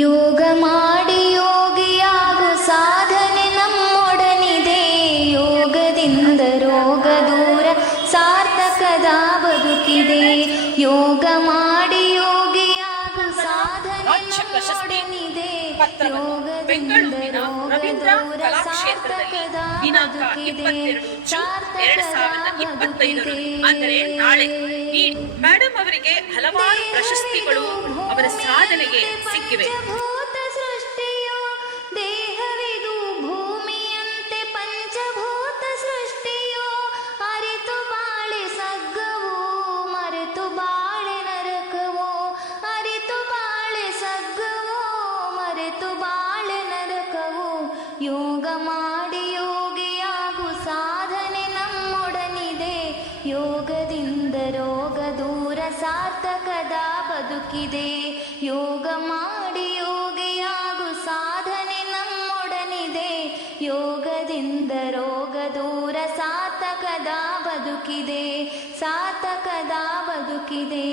ಯೋಗ ಮಾಡಿ ಯೋಗಿಯಾಗು ಸಾಧನೆ ನಮ್ಮೊಡನಿದೆ. ಯೋಗದಿಂದ ರೋಗ ದೂರ ಸಾರ್ಥಕದ ಬದುಕಿದೆ. ಯೋಗ ಮಾಡಿ ಯೋಗಿಯಾಗು ಸಾಧನೆ ನಮ್ಮೊಡನಿದೆ. ಯೋಗದಿಂದ ರೋಗ ದೂರ ಸಾರ್ಥಕದ ಬದುಕಿದೆ. ಸಾರ್ಥಕದ ಬದುಕಿದೆ. ಅಂದರೆ ನಾಳೆ ಈ ಮೇಡಮ್ ಅವರಿಗೆ ಹಲವಾರು ಪ್ರಶಸ್ತಿಗಳು ಅವರ ಸಾಧನೆಗೆ ಸಿಕ್ಕಿವೆ. ಪಂಚಭೂತ ಸೃಷ್ಟಿಯೋ ದೇಹವಿದು ಭೂಮಿಯಂತೆ. ಪಂಚಭೂತ ಸೃಷ್ಟಿಯೋ ಅರಿತು ಬಾಳೆ ಸಗ್ಗವೋ ಮರೆತು ಬಾಳೆ ನರಕವೋ. ಅರಿತು ಬಾಳೆ ಸಗ್ಗವೋ ಮರೆತು ಬಾಳೆ ನರಕವೋ. ಯೋಗ ಮಾಡಿ ಯೋಗಿಯಾಗು ಸಾಧನೆ ನಮ್ಮೊಡನಿದೆ. ಯೋಗದಿಂದ ರೋಗ ದೂರ ಸಾರ್ಥಕದ ಬದುಕಿದೆ. ಯೋಗ ಮಾಡಿ ಯೋಗಿಯಾಗು ಸಾಧನೆ ನಮ್ಮೊಡನಿದೆ. ಯೋಗದಿಂದ ರೋಗ ದೂರ ಸಾರ್ಥಕದ ಬದುಕಿದೆ. ಸಾರ್ಥಕದ ಬದುಕಿದೆ.